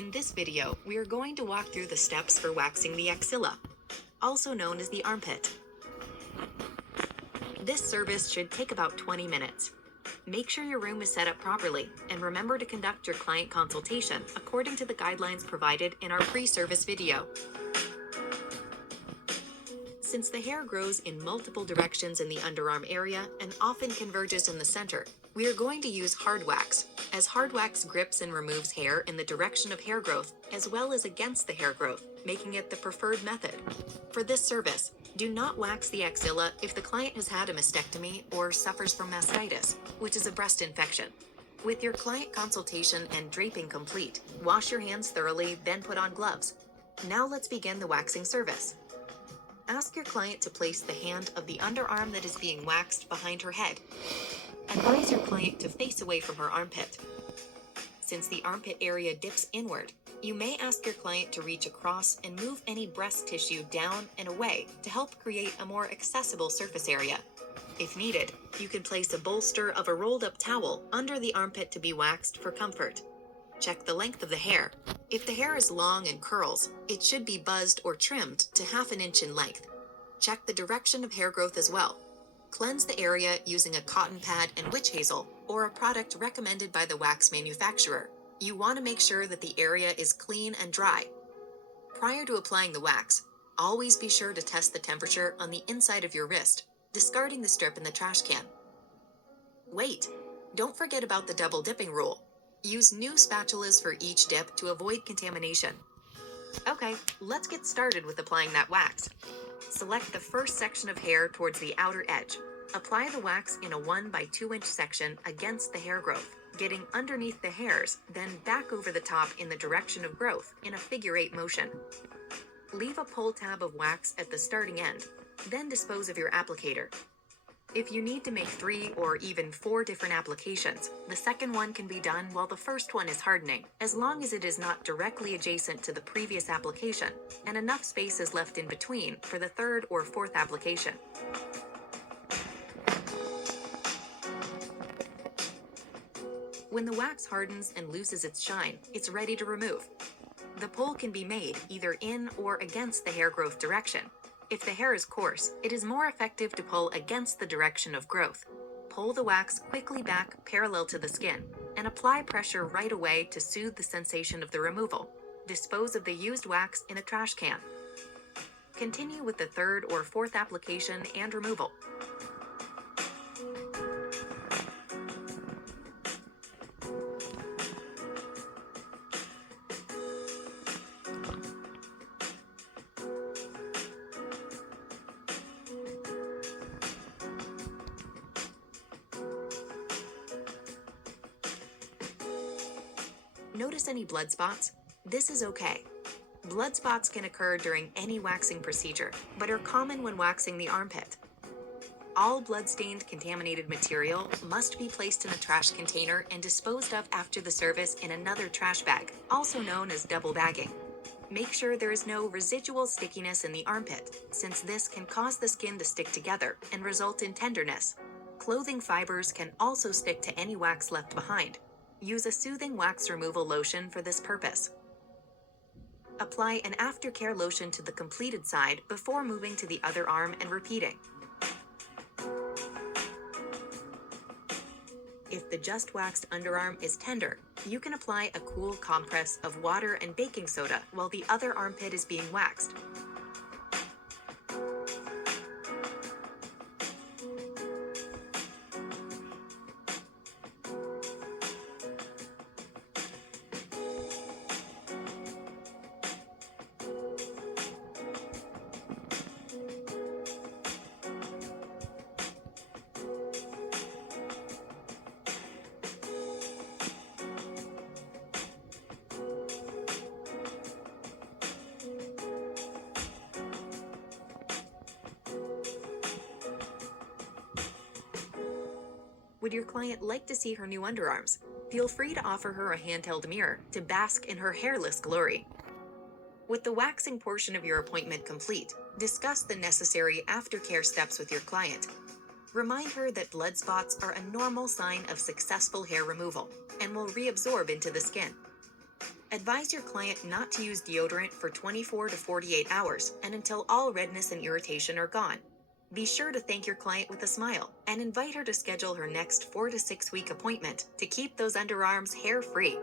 In this video, we are going to walk through the steps for waxing the axilla, also known as the armpit. This service should take about 20 minutes. Make sure your room is set up properly, and remember to conduct your client consultation according to the guidelines provided in our pre-service video. Since the hair grows in multiple directions in the underarm area and often converges in the center, we are going to use hard wax, as hard wax grips and removes hair in the direction of hair growth as well as against the hair growth, making it the preferred method. For this service, do not wax the axilla if the client has had a mastectomy or suffers from mastitis, which is a breast infection. With your client consultation and draping complete, wash your hands thoroughly, then put on gloves. Now let's begin the waxing service. Ask your client to place the hand of the underarm that is being waxed behind her head. Advise your client to face away from her armpit. Since the armpit area dips inward, you may ask your client to reach across and move any breast tissue down and away to help create a more accessible surface area. If needed, you can place a bolster of a rolled-up towel under the armpit to be waxed for comfort. Check the length of the hair. If the hair is long and curls, it should be buzzed or trimmed to ½ inch in length. Check the direction of hair growth as well. Cleanse the area using a cotton pad and witch hazel, or a product recommended by the wax manufacturer. You want to make sure that the area is clean and dry. Prior to applying the wax, always be sure to test the temperature on the inside of your wrist, discarding the strip in the trash can. Wait! Don't forget about the double dipping rule. Use new spatulas for each dip to avoid contamination. Okay, let's get started with applying that wax. Select the first section of hair towards the outer edge. Apply the wax in a 1 by 2 inch section against the hair growth, getting underneath the hairs, then back over the top in the direction of growth in a figure-8 motion. Leave a pull tab of wax at the starting end, then dispose of your applicator. If you need to make 3 or even 4 different applications, the second one can be done while the first one is hardening, as long as it is not directly adjacent to the previous application, and enough space is left in between for the third or fourth application. When the wax hardens and loses its shine, it's ready to remove. The pull can be made either in or against the hair growth direction. If the hair is coarse, it is more effective to pull against the direction of growth. Pull the wax quickly back parallel to the skin, and apply pressure right away to soothe the sensation of the removal. Dispose of the used wax in a trash can. Continue with the third or fourth application and removal. Notice any blood spots? This is okay. Blood spots can occur during any waxing procedure, but are common when waxing the armpit. All blood-stained contaminated material must be placed in a trash container and disposed of after the service in another trash bag, also known as double bagging. Make sure there is no residual stickiness in the armpit, since this can cause the skin to stick together and result in tenderness. Clothing fibers can also stick to any wax left behind. Use a soothing wax removal lotion for this purpose. Apply an aftercare lotion to the completed side before moving to the other arm and repeating. If the just waxed underarm is tender, you can apply a cool compress of water and baking soda while the other armpit is being waxed. Would your client like to see her new underarms? Feel free to offer her a handheld mirror to bask in her hairless glory. With the waxing portion of your appointment complete, discuss the necessary aftercare steps with your client. Remind her that blood spots are a normal sign of successful hair removal and will reabsorb into the skin. Advise your client not to use deodorant for 24 to 48 hours and until all redness and irritation are gone. Be sure to thank your client with a smile and invite her to schedule her next 4 to 6 week appointment to keep those underarms hair free.